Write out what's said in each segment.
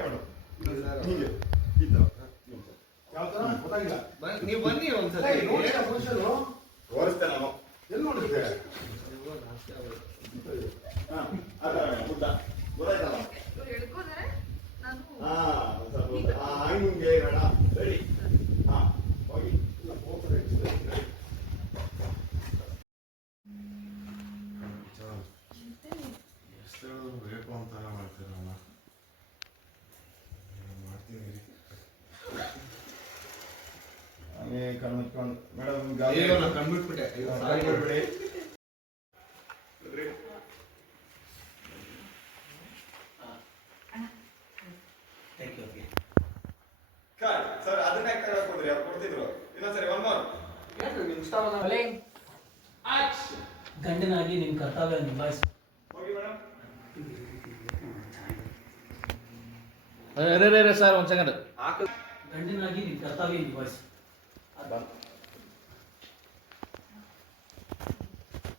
ಹಿಂಗೆ ಮಾಡು ಹಿಂಗೆ ಈ ಥರ ಯಾವ ಥರ ಗೊತ್ತಾಗಿಲ್ಲ ನೀವು ಬನ್ನಿ ಒಂದ್ಸಲ ತೋರಿಸ್ತೆ ನಾನು ಎಲ್ಲಿ ನೋಡಿದ್ದೆ ಹಾಂ ಅದ ಉದ್ದ ಗೊತ್ತಾಯ್ತಲ್ಲ ಹಾಂ ಸ್ವಲ್ಪ ಹಂಗೆ ಬೇಡ ರೆಡಿ ಹಾಂ ಹೋಗಿ ಎಷ್ಟು ಬೇಕು ಅಂತಾನೆ ಮಾಡ್ತೀರಲ್ಲ ಮಾಡ್ತೀನಿ ಹಂಗೆ ಕಣ್ಮುಚ್ಕೊಂಡು ಮೇಡಮ್ ಕಣ್ಬಿಟ್ಬಿಟ್ಟೆ ಬಿಡಿ ಸರ್ ಅದನ್ನೇ ತಗೊಳಕ್ ಹೋದ್ರಿ ಅವ್ರು ಕೊಡ್ತಿದ್ರು ಇನ್ನೊಂದ್ಸರಿ ಒನ್ ಮೋರ್ ಗಂಡನಾಗಿ ನಿನ್ನ ಕರ್ತವ್ಯ ನಿಭಾಯಿಸು. ಹೋಗಿ ಮೇಡಮ್ ಸರ್ ಒಂದು ಸೆಕೆಂಡ್ ಗಂಡನಾಗಿ ನಿನ್ನ ಕರ್ತವ್ಯ ನಿಭಾಯಿಸು.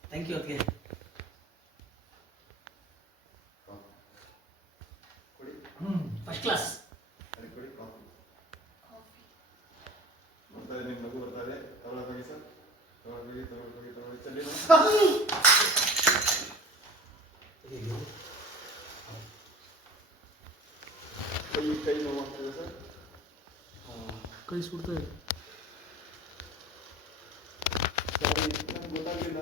Thank you. ಅದಕ್ಕೆ ಫಸ್ಟ್ ಕ್ಲಾಸ್ ಕೊಡಿ ಕಾಫಿ ಬರ್ತಾರೆ ನಿಮ್ಮ ಮಗು ಬರ್ತಾರೆ ತಗೊಳಕೋಗಿ ಸರ್ ತಗೊಳಕೋಗಿ ಚಲ್ಲಿ ಕೈ ನೋವಾಗ್ತದೆ ಸರ್ ಕೈ ಸುಡ್ತಾ ಇದೆ. ಸರಿ ನಂಗೆ ಗೊತ್ತಾಗಲಿಲ್ಲ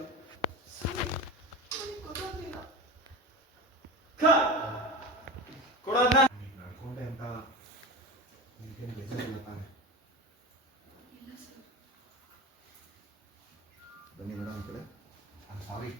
ಕೊಡೋದನ್ನ ನಡ್ಕೊಂಡೆ ಅಂತ ಈಗೇನು ಬೇಜಾರಿಲ್ಲ ತಾನೆ ಬನ್ನಿ ಮೇಡಮ್ ಈ ಕಡೆ ಸಾರಿ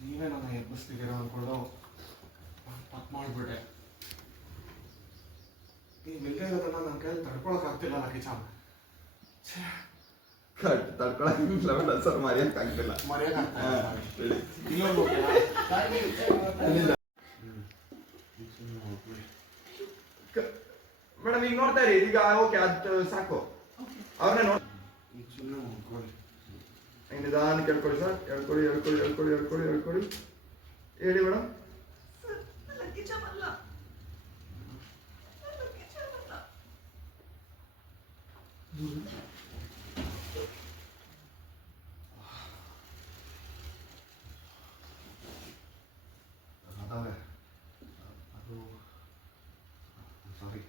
ನೀವೇ ನನ್ನ ಎಬ್ಬಿಸ್ತಿದ್ದೀರ ಅಂದ್ಕೊಂಡು ತಪ್ಪು ಮಾಡಿಬಿಟ್ಟೆ. ನೀವು ಇಲ್ಲೇ ಇರೋದನ್ನ ನನ್ನ ಕೈಯಲ್ಲಿ ತಡ್ಕೊಳಕ್ಕಾಗ್ತಿಲ್ಲ ಕಿಚಾನ್. ತಡ್ಕೊಳಕ್ಕಾಗಿಲ್ಲ ಮೇಡಮ್ ಸರ್ ಮರೆಯೋಕ್ಕಾಗ್ತಿಲ್ಲ ಮೇಡಮ್ ಈಗ ನೋಡ್ತಾ ಇರಿ ಈಗ ಓಕೆ ಅದು ಸಾಕು ಅವ್ರನ್ನೇ ನೋಡಿ ಈಗ ಸುಮ್ಮನೆ ಹೋಗ್ಕೊಳ್ಳಿ ನಿಧಾನ ಕೇಳ್ಕೊಳ್ಳಿ ಸರ್ ಹೇಳ್ಕೊಡಿ ಹೇಳಿ ಮೇಡಮ್ ಅದಾವೆ ಅದು ಸಾರಿ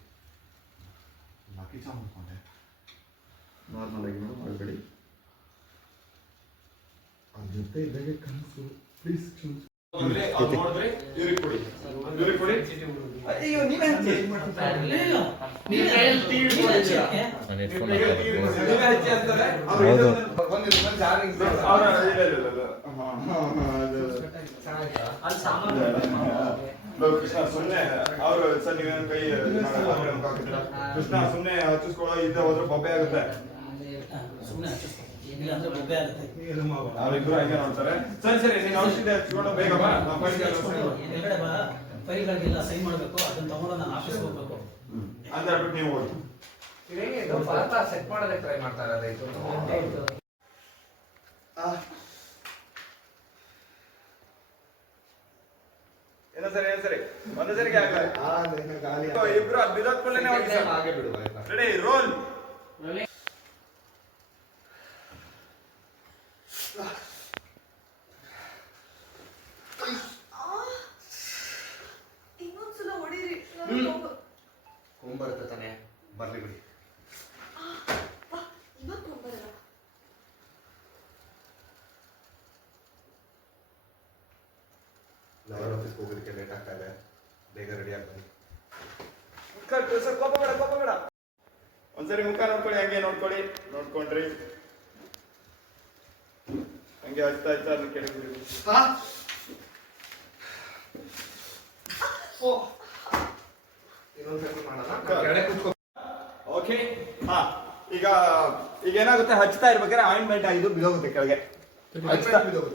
ಲಕ್ಕಿ ಚಾಮ್ ಅಂದ್ಕೊಂಡೆ ನಾರ್ಮಲ್ ಆಗಿ ಮೇಡಮ್ ಹೊರಗಡೆ ಅದ್ರ ಜೊತೆ ಇದ್ದಾಗೆ ಕನಸು ಪ್ಲೀಸ್ ನೋಡಿದ್ರೆ ಇವ್ರಿಗೆ ಕೊಡಿ ಅಯ್ಯೋ ನೀವೇ ಕೃಷ್ಣ ಸುಮ್ಮನೆ ಅವರು ಸರ್ ನೀವೇನು ಕೈ ಕೃಷ್ಣ ಸುಮ್ಮನೆ ಹಚ್ಚಿಸ್ಕೊಳ್ಳೋ ಇದ್ದ ಹೋದ್ರೆ ಬೊಬ್ಬೆ ಆಗುತ್ತೆ ಅವರಿಬ್ರು ಹಂಗೆ ನೋಡ್ತಾರೆ. ಸರಿ ನೀನು ಔಷಧಿ ಹಚ್ಕೊಂಡು ಬೇಗ ಬಾ ಫೈಲ್ಗಳಿಗೆಲ್ಲ ಸೈನ್ ಮಾಡಬೇಕು. ಅದನ್ನ ತಗೊಂಡು ನಾನು ಆಫೀಸ್ಗೆ ಹೋಗ್ಬೇಕು ಅಂತ ಹೇಳ್ಬಿಟ್ಟು ನೀವು ಹೋಗಿ ಸೆಟ್ ಮಾಡೋದಕ್ಕೆ ಟ್ರೈ ಮಾಡ್ತಾ ಇರೋದು. ಏನೋ ಸರಿ ಒಂದು ಸರಿಗೆ ಇಬ್ರು ಬಿಡೋದ್ಕೊಳ್ಳೇನೆ ಹೋಗಿ ಹಾಗೆ ಬಿಡು. Ready roll. ಬರುತ್ತೆ ತಾನೆ ಬರ್ಲಿ ಬಿಡಿ. ಲಾಯರ್ ಆಫೀಸ್ಗೆ ಹೋಗೋದಕ್ಕೆ ಲೇಟ್ ಆಗ್ತಾ ಇದೆ, ಬೇಗ ರೆಡಿ ಆಗ್ತದೆ. ಕೋಪ ಬೇಡ ಒಂದ್ಸರಿ ಮುಖ ನೋಡ್ಕೊಳ್ಳಿ, ಹಂಗೆ ನೋಡ್ಕೊಂಡ್ರಿ ಹಂಗೆ ಹಚ್ತಾ ಅದನ್ನ ಕೆಳಗೆ ಓಕೆ. ಈಗ ಏನಾಗುತ್ತೆ, ಹಚ್ತಾ ಇರ್ಬೇಕಾದ್ರೆ ಆಯಿಂಟ್ಮೆಂಟ್ ಇದು ಬಿದ್ದೋಗುತ್ತೆ ಕೆಳಗೆ.